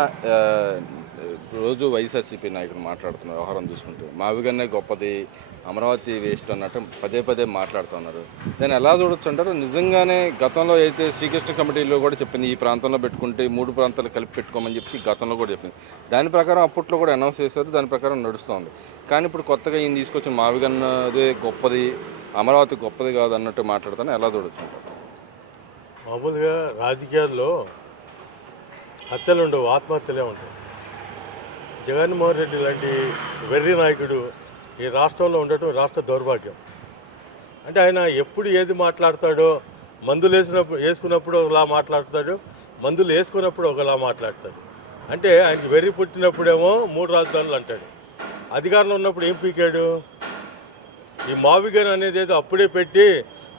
ఆహ్, రోజు వైఎస్ఆర్‌సీపీ నాయకుడు మాట్లాడుతున్న వ్యవహారం చూసుకుంటే, మావిగన్నే గొప్పది, అమరావతి వేస్ట్ అన్నట్టు పదే పదే మాట్లాడుతున్నారు. దాన్ని ఎలా చూడొచ్చంటారు? నిజంగానే గతంలో అయితే శ్రీకృష్ణ కమిటీలో కూడా చెప్పింది, ఈ ప్రాంతంలో పెట్టుకుంటే 3 ప్రాంతాలు కలిపి పెట్టుకోమని చెప్పి గతంలో కూడా చెప్పింది. దాని ప్రకారం అప్పట్లో కూడా అనౌన్స్ చేశారు. దాని ప్రకారం నడుస్తోంది. కానీ ఇప్పుడు కొత్తగా ఈయన తీసుకొచ్చిన మావిగన్నదే గొప్పది, అమరావతి గొప్పది కాదు అన్నట్టు మాట్లాడుతాను. ఎలా చూడొచ్చంటారు? మామూలుగా రాజకీయాల్లో హత్యలు ఉండవు, ఆత్మహత్యలే ఉంటాయి. జగన్మోహన్ రెడ్డి లాంటి వెర్రి నాయకుడు ఈ రాష్ట్రంలో ఉండటం రాష్ట్ర దౌర్భాగ్యం. అంటే ఆయన ఎప్పుడు ఏది మాట్లాడతాడో, మందులు వేసుకున్నప్పుడు ఒకలా మాట్లాడతాడు, మందులు వేసుకున్నప్పుడు ఒకలా మాట్లాడతాడు. అంటే ఆయనకి వెర్రి పుట్టినప్పుడేమో 3 రాజధానులు అంటాడు, అధికారంలో ఉన్నప్పుడు ఏం పీకాడు? ఈ మావిగన్ అనేది ఏదో అప్పుడే పెట్టి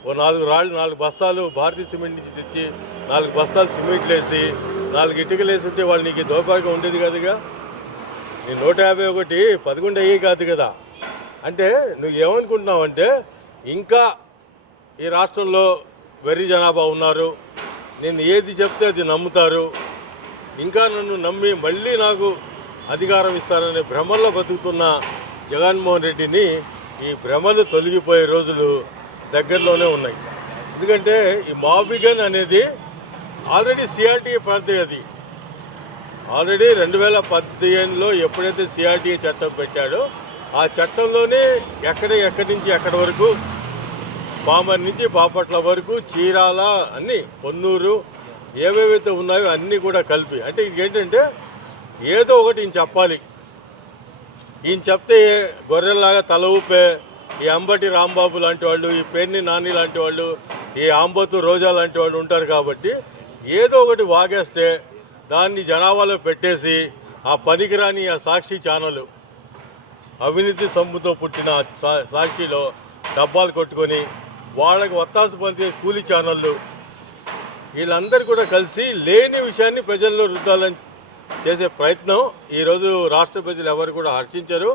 ఓ 4 రాళ్ళు 4 బస్తాలు భారతీయ సిమెంట్ నుంచి తెచ్చి 4 బస్తాలు సిమెంట్లు వేసి 4 ఇటుకలు వేసి ఉంటే వాళ్ళు నీకు దౌర్భాగ్యం ఉండేది కాదుగా. నీ 151 11 అయ్యి కాదు కదా. అంటే నువ్వు ఏమనుకుంటున్నావు అంటే ఇంకా ఈ రాష్ట్రంలో వెర్రి జనాభా ఉన్నారు, నేను ఏది చెప్తే అది నమ్ముతారు, ఇంకా నన్ను నమ్మి మళ్ళీ నాకు అధికారం ఇస్తారనే భ్రమల్లో బతుకుతున్న జగన్మోహన్ రెడ్డిని ఈ భ్రమలు తొలగిపోయే రోజులు దగ్గరలోనే ఉన్నాయి. ఎందుకంటే ఈ మావిగన్ అనేది ఆల్రెడీ సిఆర్టీఏ ప్రాంతం. అది ఆల్రెడీ 2015లో ఎప్పుడైతే సిఆర్టీఏ చట్టం పెట్టాడో ఆ చట్టంలోనే ఎక్కడి నుంచి ఎక్కడి వరకు, పామర్ నుంచి బాపట్ల వరకు, చీరాల అన్నీ, పొన్నూరు ఏవేవైతే ఉన్నాయో అన్నీ కూడా కలిపి. అంటే ఏంటంటే ఏదో ఒకటి ఈయన చెప్పాలి. ఈయన చెప్తే గొర్రెల్లాగా తల ఊపే ఈ అంబటి రాంబాబు లాంటి వాళ్ళు, ఈ పేర్ని నాని లాంటి వాళ్ళు, ఈ ఆంబోతు రోజా లాంటి వాళ్ళు ఉంటారు. కాబట్టి ఏదో ఒకటి వాగేస్తే దాన్ని జనాభాలో పెట్టేసి ఆ పనికిరాని ఆ సాక్షి ఛానల్, అవినీతి సొమ్ముతో పుట్టిన సాక్షిలో డబ్బాలు కొట్టుకొని వాళ్ళకి ఒత్తాసు పలికే కూలీ ఛానళ్ళు, వీళ్ళందరూ కూడా కలిసి లేని విషయాన్ని ప్రజల్లో రుద్దాలని చేసే ప్రయత్నం ఈరోజు రాష్ట్ర ప్రజలు ఎవరు కూడా హర్షించరు.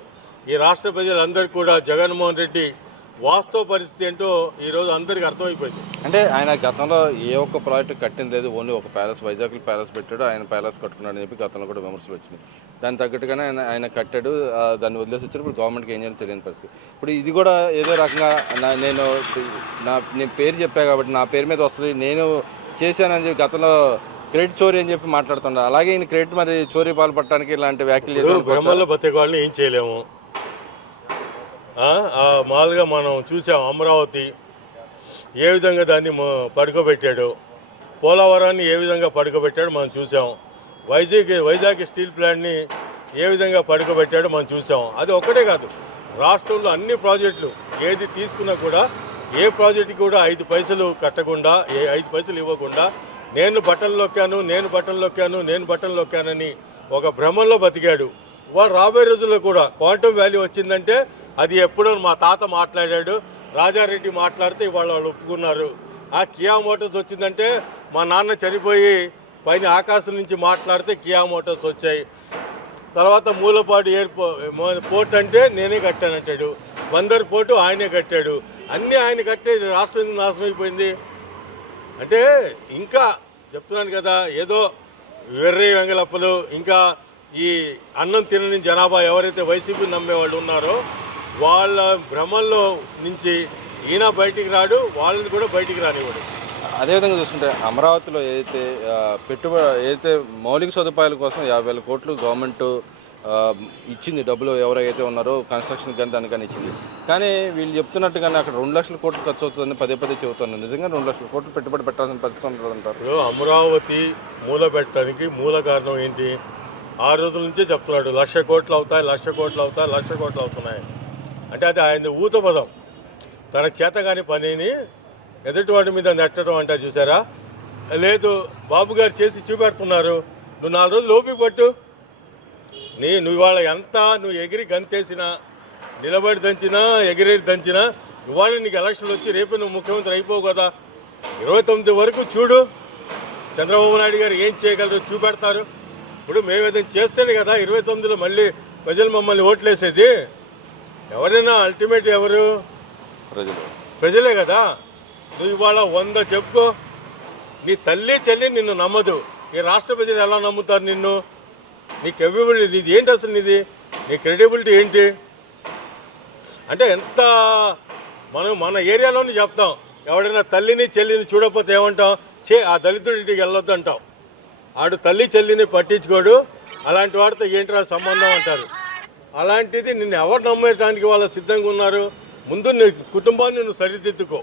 ఈ రాష్ట్ర ప్రజలందరూ కూడా జగన్మోహన్ రెడ్డి వాస్తవ పరిస్థితి ఏంటో ఈరోజు అందరికీ అర్థమైపోయింది. అంటే ఆయన గతంలో ఏ ఒక్క ప్రాజెక్టు కట్టింది లేదు, ఓన్లీ ఒక ప్యాలెస్, వైజాగ్లో ప్యాలెస్ పెట్టాడు, ఆయన ప్యాలెస్ కట్టుకున్నాడు అని చెప్పి గతంలో కూడా విమర్శలు వచ్చినాయి. దానికి తగ్గట్టుగానే ఆయన కట్టాడు, దాన్ని వదిలేసి వచ్చాడు. ఇప్పుడు గవర్నమెంట్కి ఏం చేయాలో తెలియని పరిస్థితి. ఇప్పుడు ఇది కూడా ఏదో రకంగా నేను పేరు చెప్పా కాబట్టి నా పేరు మీద వస్తుంది, నేను చేశానని చెప్పి గతంలో క్రెడిట్ చోరీ అని చెప్పి మాట్లాడుతున్నారు. అలాగే ఈయన క్రెడిట్ మరి చోరీ పాల్పడటానికి ఇలాంటి వ్యాఖ్యలు చేసి భ్రమల్లో బతికే వాళ్ళని ఏం చేయలేము. మామూలుగా మనం చూసాం అమరావతి ఏ విధంగా దాన్ని పడుకోబెట్టాడు, పోలవరాన్ని ఏ విధంగా పడుకోబెట్టాడో మనం చూసాం, వైజాగ్ స్టీల్ ప్లాంట్ని ఏ విధంగా పడుకోబెట్టాడో మనం చూసాం. అది ఒక్కటే కాదు, రాష్ట్రంలో అన్ని ప్రాజెక్టులు ఏది తీసుకున్నా కూడా ఏ ప్రాజెక్టుకి కూడా 5 పైసలు కట్టకుండా, 5 పైసలు ఇవ్వకుండా నేను బట్టలు నొక్కానని ఒక భ్రమంలో బతికాడు. వాడు రాబోయే రోజుల్లో కూడా క్వాంటమ్ వాల్యూ వచ్చిందంటే అది ఎప్పుడో మా తాత మాట్లాడాడు, రాజారెడ్డి మాట్లాడితే ఇవాళ వాళ్ళు ఒప్పుకున్నారు. ఆ కియా మోటార్స్ వచ్చిందంటే మా నాన్న చనిపోయి పైన ఆకాశం నుంచి మాట్లాడితే కియా మోటార్స్ వచ్చాయి. తర్వాత మూలపాడు పోర్ట్ అంటే నేనే కట్టానంటాడు, బందర్ పోర్టు ఆయనే కట్టాడు. అన్నీ ఆయన కట్టే రాష్ట్రం నాశనం అయిపోయింది. అంటే ఇంకా చెప్తున్నాను కదా, ఏదో వెర్రి వెంగళప్పలు, ఇంకా ఈ అన్నం తినని జనాభా ఎవరైతే వైసీపీ నమ్మేవాళ్ళు ఉన్నారో వాళ్ళ భ్రమంలో నుంచి ఈయన బయటికి రాడు, వాళ్ళని కూడా బయటికి రానివ్వడు. అదేవిధంగా చూసుకుంటే అమరావతిలో ఏదైతే మౌలిక సదుపాయాల కోసం 50,000 కోట్లు గవర్నమెంట్ ఇచ్చింది, డబ్బులు ఎవరైతే ఉన్నారో కన్స్ట్రక్షన్ కానీ దానికని ఇచ్చింది. కానీ వీళ్ళు చెప్తున్నట్టుగానే అక్కడ 2 లక్షల కోట్లు ఖర్చు అవుతుందని పదే చెబుతున్నారు. నిజంగా 2 లక్షల కోట్లు పెట్టుబడి పెట్టాల్సిన పరిస్థితి ఉంటుందంటారు. అమరావతి మూల పెట్టడానికి మూల కారణం ఏంటి? 6 రోజుల నుంచే చెప్తున్నాడు 1,00,000 కోట్లు అవుతున్నాయి. అంటే అది ఆయన ఊత పదం. తన చేతగాని పనిని ఎదుటివాడి మీద నెట్టడం అంటారు చూసారా. లేదు, బాబు గారు చేసి చూపెడుతున్నారు, నువ్వు 4 రోజులు ఓపిక పట్టు. నువ్వు ఇవాళ నువ్వు ఎగిరి గంతేసినా, నిలబడి దంచినా, ఎగిరేది దంచినా, ఇవాళ నీకు ఎలక్షన్లు వచ్చి రేపు నువ్వు ముఖ్యమంత్రి అయిపోవు కదా. 29 వరకు చూడు చంద్రబాబు నాయుడు గారు ఏం చేయగలరు చూపెడతారు. ఇప్పుడు మేము ఏదైనా చేస్తేనే కదా 29లో మళ్ళీ ప్రజలు మమ్మల్ని ఓట్లేసేది. ఎవరైనా అల్టిమేట్ ఎవరు? ప్రజలే కదా. నువ్వు ఇవాళ 100 చెప్పుకో, నీ తల్లి చెల్లి నిన్ను నమ్మదు, ఈ రాష్ట్ర ప్రజలు ఎలా నమ్ముతారు నిన్ను? నీ కెపబిలిటీ నీది ఏంటి అసలు నీ క్రెడిబిలిటీ ఏంటి అంటే ఎంత మన ఏరియాలోనే చెప్తాం. ఎవడైనా తల్లిని చెల్లిని చూడకపోతే ఏమంటాం, ఆ దళితుడి ఇంటికి వెళ్ళొద్దు అంటాం. ఆడు తల్లి చెల్లిని పట్టించుకోడు, అలాంటి వాడితో ఏంట్రా సంబంధం అంటారు. అలాంటిది నిన్ను ఎవరు నమ్మేయడానికి వాళ్ళు సిద్ధంగా ఉన్నారు? ముందు నీ కుటుంబాన్ని నువ్వు సరిదిద్దుకో,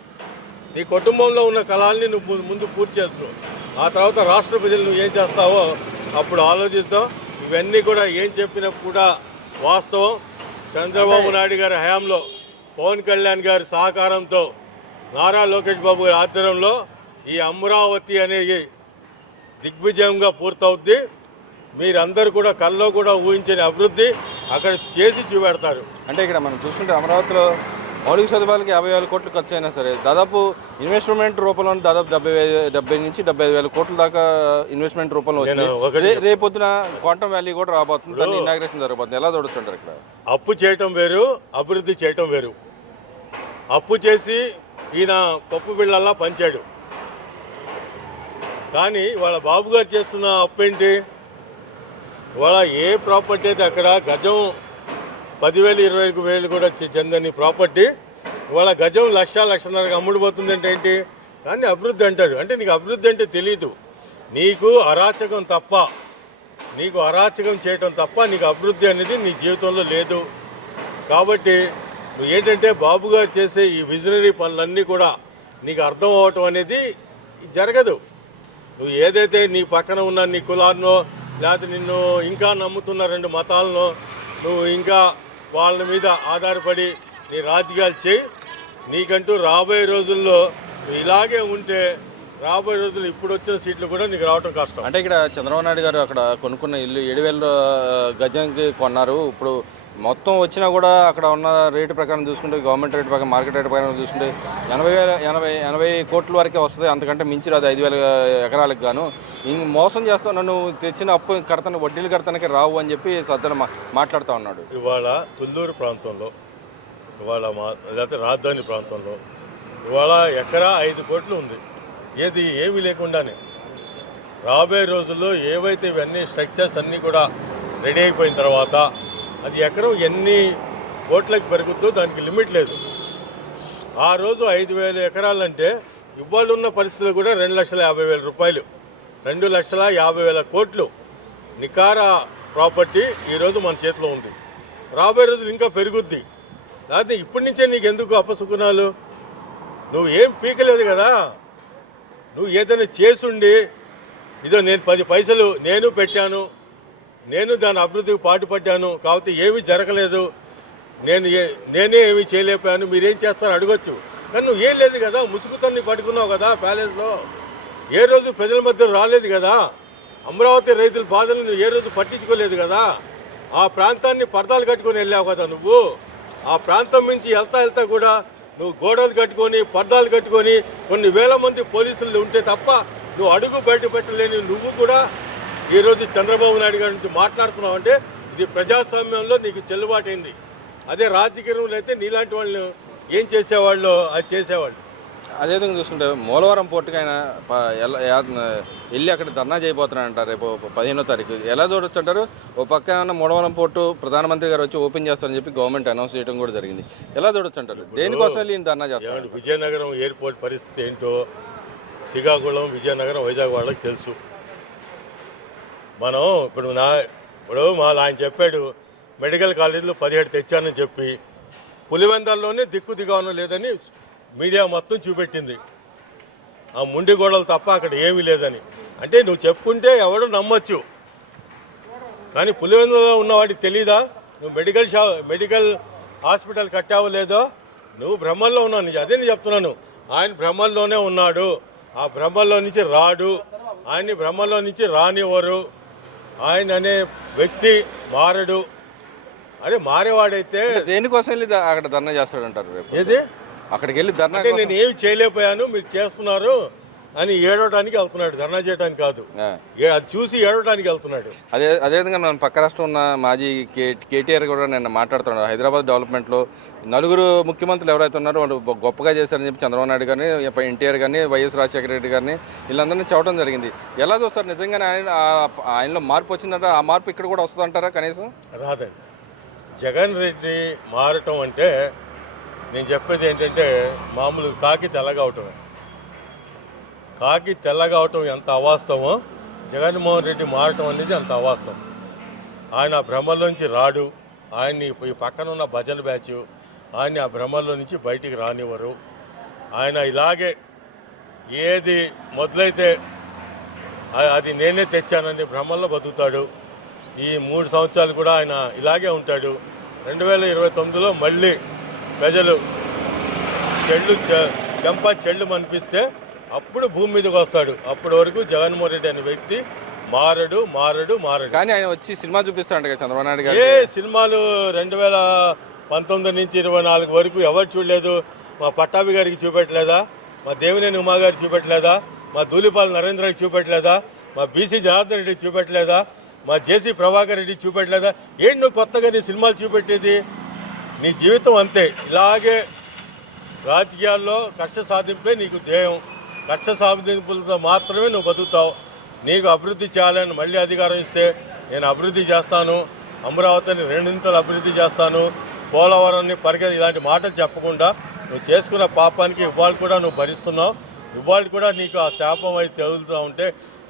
నీ కుటుంబంలో ఉన్న కళల్ని నువ్వు ముందు పూర్తి చేసుకో. ఆ తర్వాత రాష్ట్ర ప్రజలు నువ్వు ఏం చేస్తావో అప్పుడు ఆలోచిస్తాం. ఇవన్నీ కూడా ఏం చెప్పినా కూడా వాస్తవం. చంద్రబాబు నాయుడు గారి హయాంలో పవన్ కళ్యాణ్ గారి సహకారంతో నారా లోకేష్ బాబు గారి ఆధ్వర్యంలో ఈ అమరావతి అనేది దిగ్విజయంగా పూర్తవుద్ది. మీరందరూ కూడా కల్లో కూడా ఊహించని అభివృద్ధి అక్కడ చేసి చూపెడతారు. అంటే ఇక్కడ మనం చూసుకుంటే అమరావతిలో మౌలిక సదుపాయాలకి 50,000 కోట్లు ఖర్చు అయినా సరే దాదాపు ఇన్వెస్ట్మెంట్ రూపంలో దాదాపు 70 నుంచి 75,000 కోట్ల దాకా ఇన్వెస్ట్మెంట్ రూపంలో వచ్చింది. రేపొద్దున క్వాంటమ్ వ్యాలీ కూడా రాబోతుంది, దాన్ని ఇనాగ్రేషన్ జరగబోతుంది. ఎలా చూడొచ్చు ఇక్కడ? అప్పు చేయటం వేరు, అభివృద్ధి చేయటం వేరు. అప్పు చేసి ఈయన పప్పు బిళ్ళల్లా పంచాడు. కానీ వాళ్ళ బాబు గారు చేస్తున్న అప్పు ఏంటి? వాళ్ళ ఏ ప్రాపర్టీ అయితే అక్కడ గజం 10,000 20,000 కూడా చెందని ప్రాపర్టీ వాళ్ళ గజం 1,00,000-1,50,000 అమ్ముడుపోతుంది అంటే ఏంటి? కానీ అభివృద్ధి అంటాడు. అంటే నీకు అభివృద్ధి అంటే తెలియదు. నీకు అరాచకం తప్ప, నీకు అరాచకం చేయటం తప్ప నీకు అభివృద్ధి అనేది నీ జీవితంలో లేదు. కాబట్టి నువ్వు ఏంటంటే బాబు గారు చేసే ఈ విజనరీ పనులన్నీ కూడా నీకు అర్థం అవటం అనేది జరగదు. నువ్వు ఏదైతే నీ పక్కన ఉన్న నీ కులాన్నో లేకపోతే నిన్ను ఇంకా నమ్ముతున్న 2 మతాలను నువ్వు ఇంకా వాళ్ళ మీద ఆధారపడి నీ రాజకీయాలు చేయి. నీకంటూ రాబోయే రోజుల్లో ఇలాగే ఉంటే రాబోయే రోజులు ఇప్పుడు వచ్చిన సీట్లు కూడా నీకు రావడం కష్టం. అంటే ఇక్కడ చంద్రబాబు నాయుడు గారు అక్కడ కొనుక్కున్న ఇల్లు 7,000 గజంకి కొన్నారు. ఇప్పుడు మొత్తం వచ్చినా కూడా అక్కడ ఉన్న రేటు ప్రకారం చూసుకుంటే, గవర్నమెంట్ రేటు ప్రకారం, మార్కెట్ రేటు ప్రకారం చూసుకుంటే 80 కోట్ల వరకే వస్తుంది. అంతకంటే మించి రాదు 5,000 ఎకరాలకు గాను. ఇంక మోసం చేస్తావు, నన్ను తెచ్చిన అప్పు కడతాను, వడ్డీలు కడతానికి రావు అని చెప్పి సజ్జన మాట్లాడుతూ ఉన్నాడు. ఇవాళ తుళ్ళూరు ప్రాంతంలో, ఇవాళ లేకపోతే రాజధాని ప్రాంతంలో ఇవాళ ఎకరా 5 కోట్లు ఉంది. ఏమీ లేకుండానే రాబోయే రోజుల్లో ఏవైతే ఇవన్నీ స్ట్రక్చర్స్ అన్నీ కూడా రెడీ అయిపోయిన తర్వాత అది ఎకరం ఎన్ని కోట్లకు పెరుగుద్దో దానికి లిమిట్ లేదు. ఆ రోజు 5,000 ఎకరాలంటే ఇవాళ ఉన్న పరిస్థితులు కూడా 2,50,000 రూపాయలు, 2,50,000 కోట్లు నికారా ప్రాపర్టీ ఈరోజు మన చేతిలో ఉంది. రాబోయే రోజులు ఇంకా పెరుగుద్ది. లేకపోతే ఇప్పటి నుంచే నీకు ఎందుకు అపశకునాలు? నువ్వు ఏం పీకలేదు కదా. నువ్వు ఏదైనా చేసుండి ఇదో నేను 10 పైసలు నేను పెట్టాను, నేను దాని అభివృద్ధికి పాటుపడ్డాను, కాబట్టి ఏమీ జరగలేదు, నేనే ఏమీ చేయలేకపోయాను, మీరేం చేస్తారో అడగొచ్చు. కానీ నువ్వు ఏం లేదు కదా, ముసుగుతన్ని పట్టుకున్నావు కదా ప్యాలెస్లో. ఏ రోజు ప్రజల మధ్య రాలేదు కదా. అమరావతి రైతుల బాధలు నువ్వు ఏ రోజు పట్టించుకోలేదు కదా. ఆ ప్రాంతాన్ని పరదాలు కట్టుకొని వెళ్ళావు కదా నువ్వు. ఆ ప్రాంతం నుంచి వెళ్తా కూడా నువ్వు గోడలు కట్టుకొని పరదాలు కట్టుకొని కొన్ని వేల మంది పోలీసులు ఉంటే తప్ప నువ్వు అడుగు బయట పెట్టలేని నువ్వు కూడా ఈరోజు చంద్రబాబు నాయుడు గారి నుంచి మాట్లాడుతున్నావు అంటే ఇది ప్రజాస్వామ్యంలో నీకు చెల్లుబాటైంది. అదే రాజకీయంలో అయితే నీలాంటి వాళ్ళు ఏం చేసేవాళ్ళు అది చేసేవాళ్ళు. అదేవిధంగా చూసుకుంటే మూలవరం పోర్టుకి ఆయన వెళ్ళి అక్కడ ధర్నా చేయబోతున్నారంట రేపు 15వ తారీఖు. ఎలా చూడొచ్చు అంటారు? ఓ పక్క ఏమన్నా మూలవరం పోర్టు ప్రధానమంత్రి గారు వచ్చి ఓపెన్ చేస్తారని చెప్పి గవర్నమెంట్ అనౌన్స్ చేయడం కూడా జరిగింది. ఎలా చూడొచ్చు అంటారు? దేనికోసం వెళ్ళి ధర్నా చేస్తారు? విజయనగరం ఎయిర్పోర్ట్ పరిస్థితి ఏంటో శ్రీకాకుళం, విజయనగరం, వైజాగ్ వాళ్ళకి తెలుసు. మనం ఇప్పుడు ఆయన చెప్పాడు మెడికల్ కాలేజీలో 17 తెచ్చానని చెప్పి పులివెందల్లోనే దిగాను లేదని మీడియా మొత్తం చూపెట్టింది. ఆ ముండి గోడలు తప్ప అక్కడ ఏమీ లేదని. అంటే నువ్వు చెప్పుకుంటే ఎవడు నమ్మచ్చు, కానీ పులివెందులో ఉన్నవాడికి తెలీదా నువ్వు మెడికల్ హాస్పిటల్ కట్టావో లేదో? నువ్వు భ్రమల్లో ఉన్నావు. అదే నేను చెప్తున్నాను, ఆయన భ్రమల్లోనే ఉన్నాడు. ఆ భ్రమల్లో నుంచి రాడు, ఆయన్ని భ్రమల్లో నుంచి రానివ్వరు. ఆయన అనే వ్యక్తి మారడు. అరే మారేవాడైతే దేనికోసం వెళ్ళి అక్కడ ధర్నా చేస్తాడంటారు రేపు? ఏది అక్కడికి వెళ్ళి ధర్నా నేను ఏమి చేయలేకపోయాను, మీరు చేస్తున్నారు, అని ఏడవడానికి వెళ్తున్నాడు, ధర్నా చేయడానికి కాదు. ఆ. అది చూసి ఏడవడానికి వెళ్తున్నాడు. అదేవిధంగా మన పక్క రాష్ట్రం ఉన్న మాజీ కేటీఆర్ కూడా నిన్న మాట్లాడుతున్నాడు. హైదరాబాద్ డెవలప్మెంట్లో నలుగురు ముఖ్యమంత్రులు ఎవరైతే ఉన్నారో వాళ్ళు గొప్పగా చేశారని చెప్పి చంద్రబాబు నాయుడు గారిని, ఎన్టీఆర్ గారిని, వైఎస్ రాజశేఖర రెడ్డి గారిని వీళ్ళందరినీ చెప్పడం జరిగింది. ఎలా చూస్తారు? నిజంగానే ఆయనలో మార్పు వచ్చిందంటే ఆ మార్పు ఇక్కడ కూడా వస్తుందంటారా? కనీసం రాదండి. జగన్ రెడ్డి మారటం అంటే నేను చెప్పేది ఏంటంటే మామూలు కాకి తెల్లగా అవటమే. కాకి తెల్లగా అవటం ఎంత అవాస్తవమో జగన్మోహన్ రెడ్డి మారటం అనేది అంత అవాస్తవం. ఆయన ఆ భ్రమల్లోంచి రాడు. ఆయన్ని ఈ పక్కన ఉన్న భజన బ్యాచ్ ఆయన్ని ఆ భ్రమల్లో నుంచి బయటికి రానివ్వరు. ఆయన ఇలాగే ఏది మొదలైతే అది నేనే తెచ్చానని భ్రమల్లో బతుకుతాడు. ఈ 3 సంవత్సరాలు కూడా ఆయన ఇలాగే ఉంటాడు. 2029లో మళ్ళీ ప్రజలు చెళ్ళు అనిపిస్తే అప్పుడు భూమి మీదకి వస్తాడు. అప్పటి వరకు జగన్మోహన్ రెడ్డి అనే వ్యక్తి మారడు. కానీ ఆయన వచ్చి సినిమా చూపిస్తాడు కదా చంద్రబాబు నాయుడు గారు. ఏ సినిమాలు 2019 నుంచి 24 వరకు ఎవరు చూడలేదు? మా పట్టాభి గారికి చూపెట్టలేదా? మా దేవినేని ఉమా గారికి చూపెట్టలేదా? మా ధూళిపాల నరేంద్రకి చూపెట్టలేదా? మా బీసీ జనార్దన్ రెడ్డికి చూపెట్టలేదా? మా జేసీ ప్రభాకర్ రెడ్డికి చూపెట్టలేదా? ఏంటి నువ్వు కొత్తగా నీ సినిమాలు చూపెట్టేది? నీ జీవితం అంతే. ఇలాగే రాజకీయాల్లో కష్ట సాధింపే నీకు ధ్యేయం. కష్ట సాధింపులతో మాత్రమే నువ్వు బతుకుతావు. నీకు అభివృద్ధి చేయాలని మళ్ళీ అధికారం ఇస్తే నేను అభివృద్ధి చేస్తాను, అమరావతిని 2 అభివృద్ధి చేస్తాను, పోలవరాన్ని ఇలాంటి మాటలు చెప్పకుండా నువ్వు చేసుకున్న పాపానికి ఇవాళ కూడా నువ్వు భరిస్తున్నావు. ఇవాళ కూడా నీకు ఆ శాపం అయితే తగులుతూ ఉంటే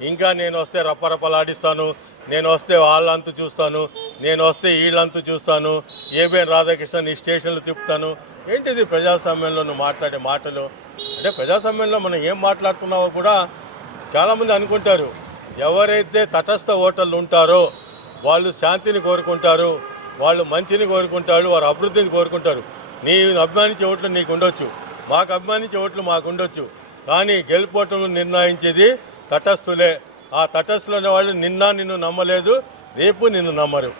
ఇంకా నేను వస్తే రప్పరప్పలాడిస్తాను, నేను వస్తే వాళ్ళంతు చూస్తాను, నేను వస్తే వీళ్ళంతు చూస్తాను, ఏబిఎన్ రాధాకృష్ణ నీ స్టేషన్లు తిప్పుతాను. ఏంటిది ప్రజాస్వామ్యంలో నువ్వు మాట్లాడే మాటలు? అంటే ప్రజాస్వామ్యంలో మనం ఏం మాట్లాడుతున్నావో కూడా చాలామంది అనుకుంటారు. ఎవరైతే తటస్థ ఓటర్లు ఉంటారో వాళ్ళు శాంతిని కోరుకుంటారు, వాళ్ళు మంచిని కోరుకుంటారు, వారు అభివృద్ధిని కోరుకుంటారు. నీ అభిమానించే ఓట్లు నీకు ఉండొచ్చు, మాకు అభిమానించే ఓట్లు మాకు ఉండొచ్చు. కానీ గెలుపోవటం నిర్ణయించేది తటస్థులే. ఆ తటస్థులైన వాళ్ళు నిన్ను నమ్మలేదు, రేపు నిన్ను నమ్మరు.